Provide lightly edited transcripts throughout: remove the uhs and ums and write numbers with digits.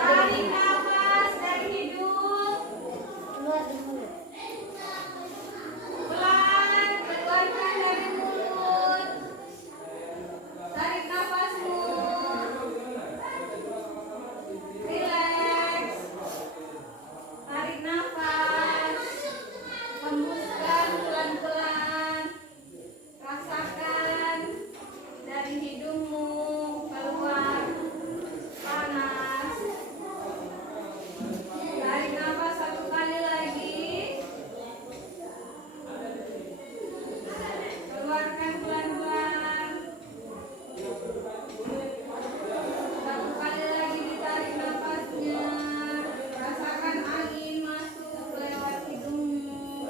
Tarik nafas dari hidung. Pelan, keluarkan dari mulut. Tarik nafasmu. Relax. Tarik nafas. Hembuskan pelan-pelan. Rasakan dari hidungmu keluar panas. Tarik nafas satu kali lagi. Keluarkan pelan-pelan. Satu kali lagi ditarik nafasnya. Rasakan angin masuk lewat hidungmu.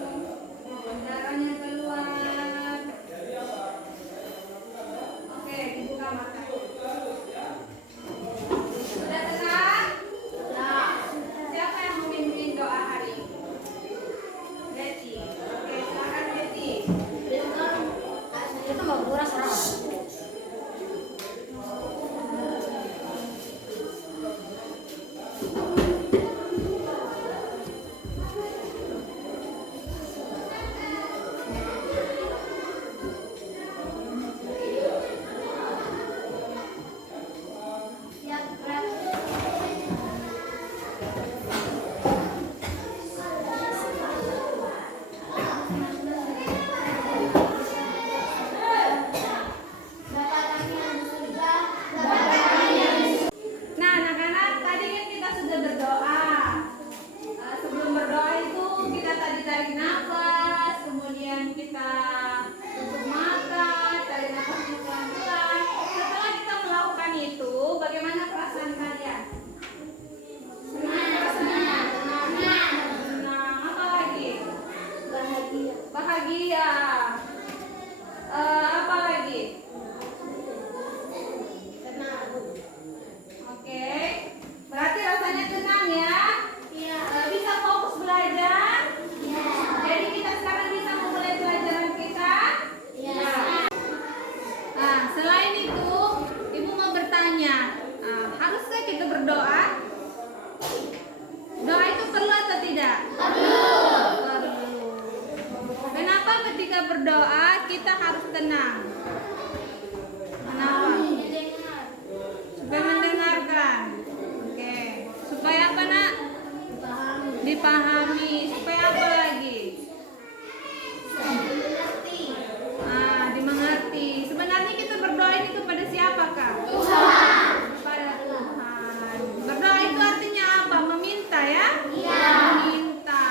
Darahnya keluar. Oke, dibuka mata. Sudah tenang? Siapa yang memimpin doa hari ini? Betty. Oke, silakan Betty. Itu mau kuras orang. Nah, anak-anak, tadi kan kita sudah berdoa. Sebelum berdoa itu kita tadi tarik nafas, kemudian kita tutup mata, tarik nafasnya pelan-pelan. Setelah kita melakukan itu, bagaimana perasaan kalian? Senang. Apa lagi? Bahagia. Apa lagi? Oke, berarti rasanya tenang ya? Bisa fokus belajar? Jadi kita sekarang bisa memulai pelajaran kita? Nah, selain itu, Ibu mau bertanya, haruskah kita berdoa? Doa itu perlu atau tidak? Perlu. Kenapa ketika berdoa kita harus tenang? Kenapa? Supaya mendengarkan. Oke. Supaya apa, Nak? Dipahami. Supaya apa lagi? Dimengerti. Sebenarnya kita berdoa ini kepada siapa, Kak? Tuhan. Kepada Tuhan. Berdoa itu artinya apa? Meminta ya? Iya. Meminta.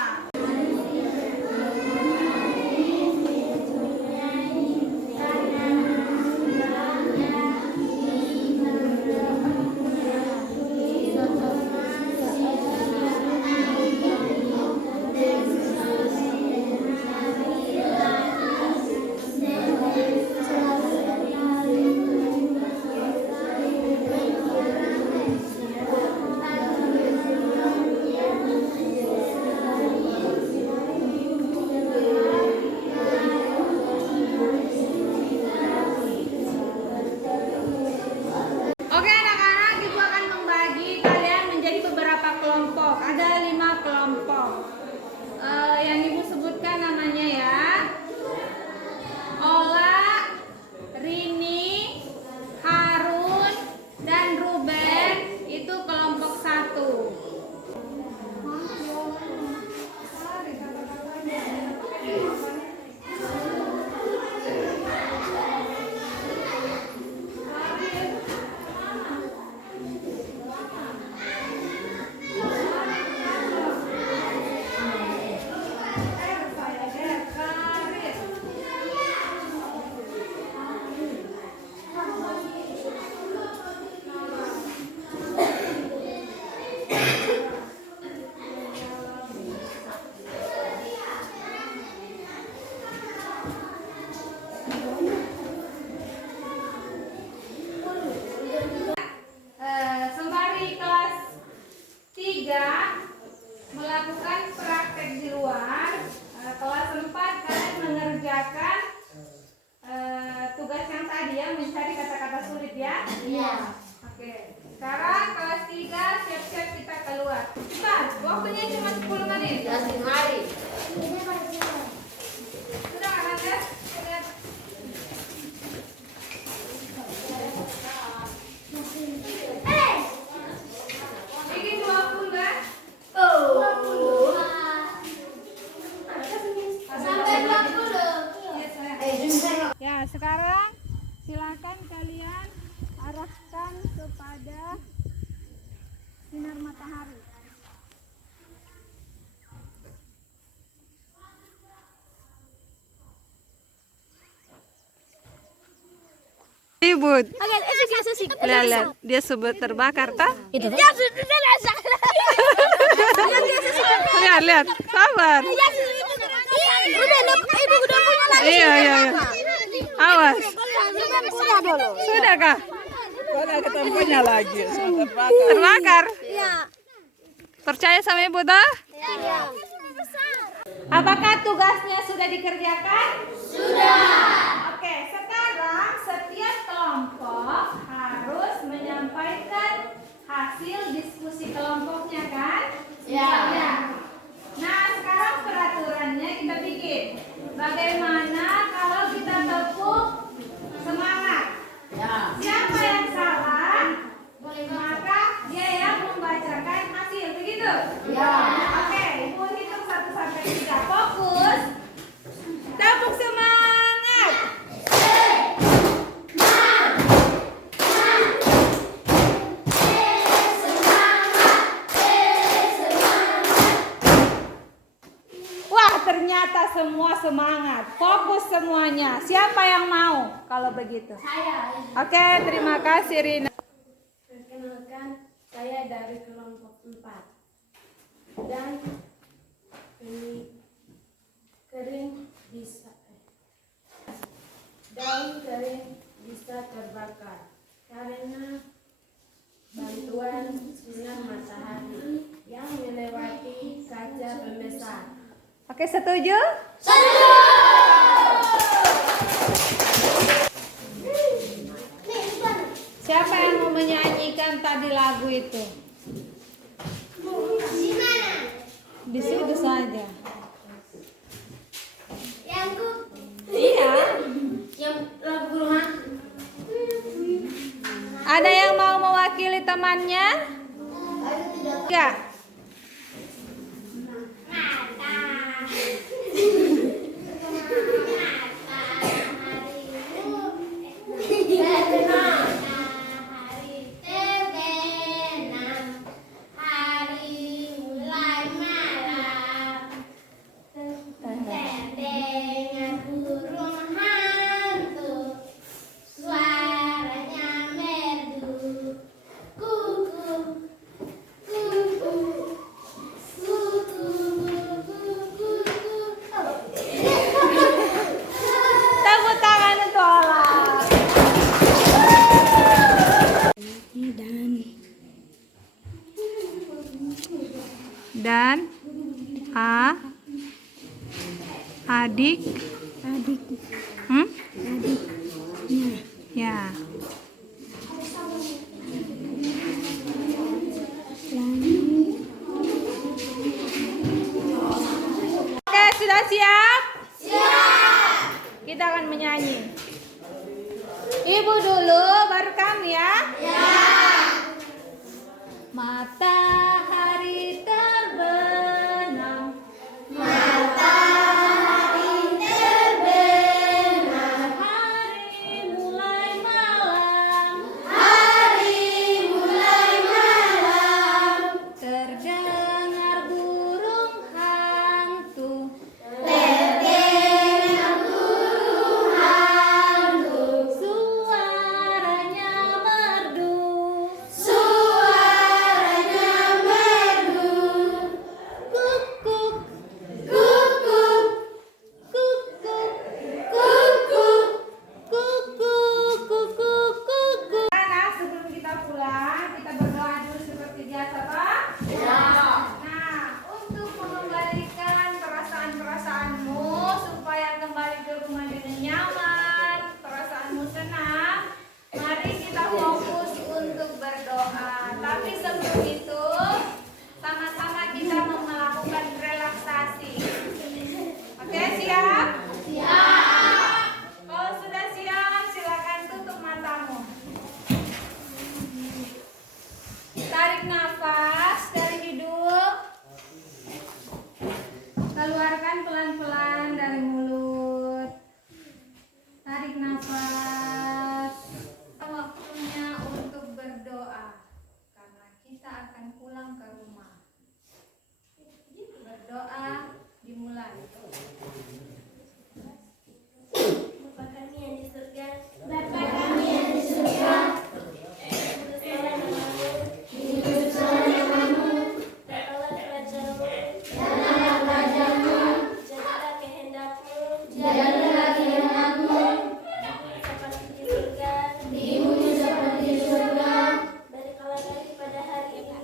Oke anak-anak, Ibu akan membagi kalian menjadi beberapa kelompok. Ada 5 kelompok. Yang Ibu sebutkan namanya ya. Ola, Rini, Harun, dan Ruben. Itu kelompok 1. Mencari kata-kata sulit ya? Iya. Oke. Sekarang kelas 3 siap-siap Cepat, waktunya cuma 10 menit. Mari. Sudah kan Anda? Lihat. Bikin 20 kan? Sampai 20. Ya, sekarang silakan kalian arahkan kepada sinar matahari. Ribut. Oke, Lihat, dia sudah terbakar, tak? itu tuh. Ya sudah rasa. Lihat, sabar. Udah, ibu udah punya lagi. Iya. Awas. Punya dulu. Sudah kah? Ada ketemunya lagi, sudah terbakar. Terbakar. Iya. Percaya sama ibu dah? Iya. Apakah tugasnya sudah dikerjakan? Sudah. Oke, sekarang setiap kelompok harus menyampaikan hasil diskusi kelompoknya kan? Ya. Nah, sekarang peraturannya kita bikin. Bagaimana kalau kita tepuk semangat? Ya. Siapa yang salah, maka dia yang membacakan hasil, begitu? Ya. Oke, ibu hitung 1 sampai 3. Fokus. Tepuk semangat. Wah, ternyata semua semangat. Fokus semuanya. Siapa yang mau kalau begitu? Saya. Oke, terima kasih Rina. Perkenalkan, saya dari kelompok 4 dan ini daun kering bisa terbakar karena bantuan sinar matahari yang melewati kaca pembesar. Oke, setuju? Siapa yang mau menyanyikan tadi lagu itu? Di situ saja. Iya. Yang lagu Ruhan. Ada yang mau mewakili temannya? Enggak. Tepuk tangan untuk Ola. Dan adik. Ya. Oke, sudah siap? Siap. Kita akan menyanyi. Ibu dulu, baru kamu ya? Ya. Matahari terbenam. Hari mulai malam. Terdengar burung hantu. Suaranya merdu. rumah. Berdoa dimulai. Bapa kami yang di surga, Bapa kami yang di surga, dikuduskanlah namamu, dikuduskanlah namamu, datanglah kerajaanmu, datanglah kerajaanmu, jadilah kehendakmu, jadilah kehendakmu, seperti di surga, di bumi seperti di surga. berikanlah kami pada hari ini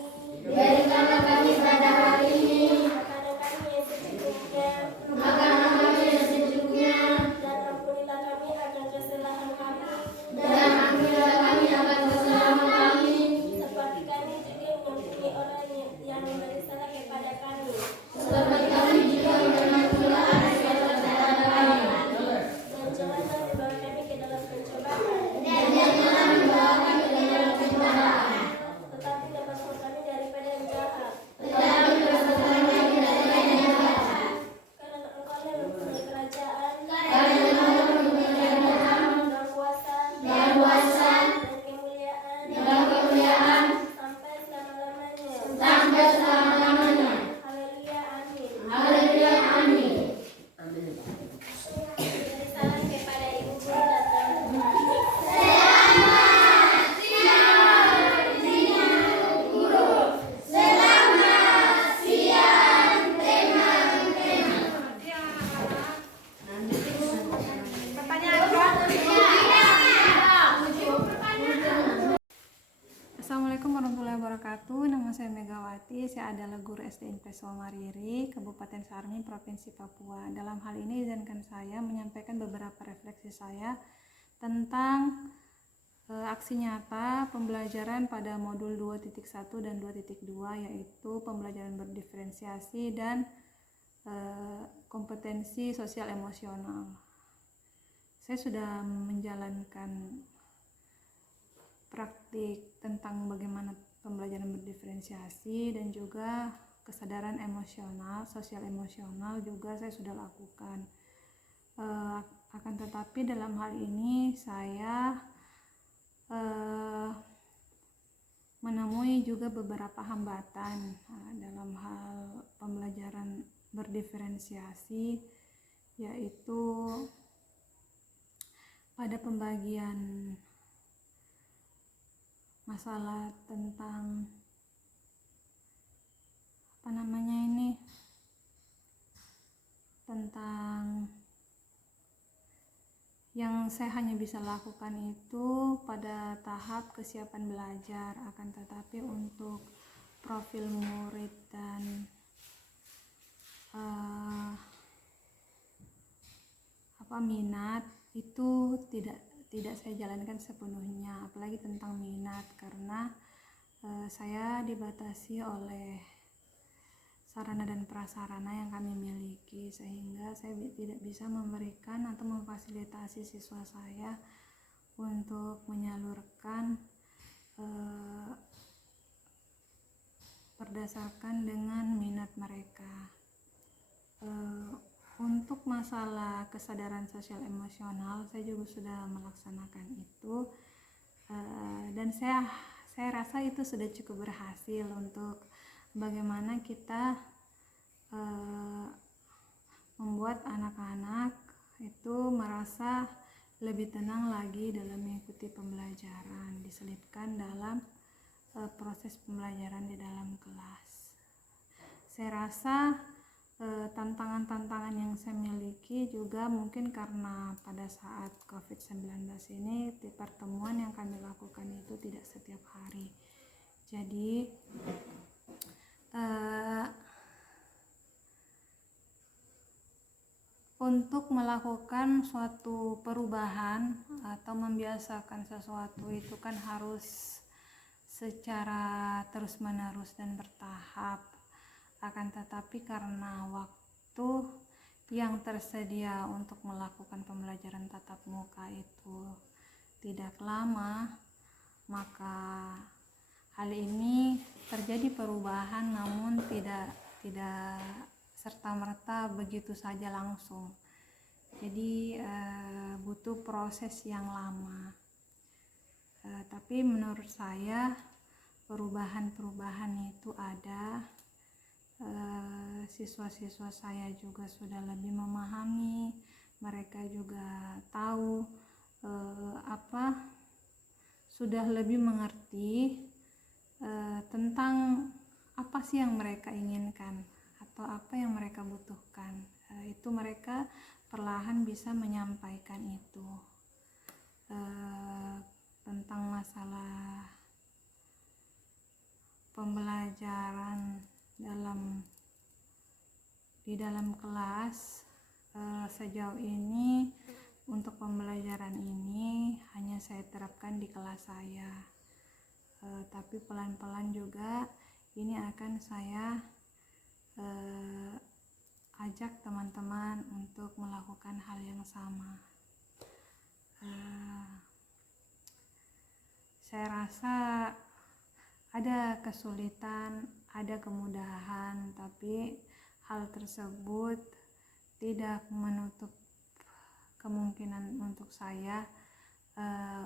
Berikanlah kami pada hari ini makanan kami yang secukupnya, makanan kami yang secukupnya, dan ampunilah kami akan kesalahan kami, dan ampunilah kami akan kesalahan kami, seperti kami juga mengampuni orang yang bersalah kepada kami. seperti kami juga mengampuni orang yang bersalah kepada kami. Dan janganlah membawa kami ke dalam pencobaan, Dan janganlah membawa kami ke dalam pencobaan, tetapi lepaskan kami daripada yang jahat. tetapi lepaskan kami dari yang jahat. Karena Engkau yang mempunyai kerajaan, Karena Engkau mempunyai kerajaan dan kuasa, dan kuasa dan kemuliaan, dan kemuliaan sampai selama-lamanya. sampai selama-lamanya. Haleluya, amin. Haleluya, amin. Beri salam kepada ibu guru dan teman-teman. Assalamualaikum warahmatullahi wabarakatuh. Nama saya Megawati. Saya adalah guru SD Impreso Mariri, Kabupaten Sarmi, Provinsi Papua. Dalam hal ini izinkan saya menyampaikan beberapa refleksi saya tentang aksi nyata pembelajaran pada modul 2.1 dan 2.2, yaitu pembelajaran berdiferensiasi dan kompetensi sosial emosional. Saya sudah menjalankan praktik tentang bagaimana pembelajaran berdiferensiasi dan juga kesadaran emosional, sosial emosional juga saya sudah lakukan. Akan tetapi dalam hal ini saya menemui juga beberapa hambatan dalam hal pembelajaran berdiferensiasi, yaitu pada pembagian masalah tentang tentang yang saya hanya bisa lakukan itu pada tahap kesiapan belajar, akan tetapi untuk profil murid dan minat itu tidak saya jalankan sepenuhnya, apalagi tentang minat, karena saya dibatasi oleh sarana dan prasarana yang kami miliki, sehingga saya tidak bisa memberikan atau memfasilitasi siswa saya untuk menyalurkan berdasarkan dengan minat mereka. Untuk masalah kesadaran sosial emosional, saya juga sudah melaksanakan itu, dan saya rasa itu sudah cukup berhasil untuk bagaimana kita membuat anak-anak itu merasa lebih tenang lagi dalam mengikuti pembelajaran, diselipkan dalam proses pembelajaran di dalam kelas. Saya rasa tantangan-tantangan yang saya miliki juga mungkin karena pada saat COVID-19 ini pertemuan yang kami lakukan itu tidak setiap hari. Jadi untuk melakukan suatu perubahan atau membiasakan sesuatu itu kan harus secara terus-menerus dan bertahap. Akan tetapi karena waktu yang tersedia untuk melakukan pembelajaran tatap muka itu tidak lama, maka hal ini terjadi perubahan, namun tidak serta-merta begitu saja langsung. Jadi butuh proses yang lama. Tapi menurut saya perubahan-perubahan itu ada ada. Siswa-siswa saya juga sudah lebih memahami, mereka juga tahu sudah lebih mengerti tentang apa sih yang mereka inginkan atau apa yang mereka butuhkan. Itu mereka perlahan bisa menyampaikan itu. Tentang masalah pembelajaran di dalam kelas, sejauh ini untuk pembelajaran ini hanya saya terapkan di kelas saya, tapi pelan-pelan juga ini akan saya ajak teman-teman untuk melakukan hal yang sama. Saya rasa ada kesulitan, ada kemudahan, tapi hal tersebut tidak menutup kemungkinan untuk saya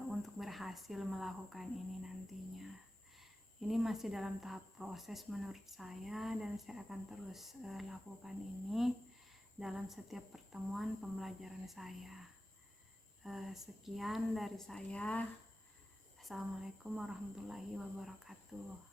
untuk berhasil melakukan ini nantinya. Ini masih dalam tahap proses menurut saya, dan saya akan terus lakukan ini dalam setiap pertemuan pembelajaran saya. Sekian dari saya. Assalamualaikum warahmatullahi wabarakatuh.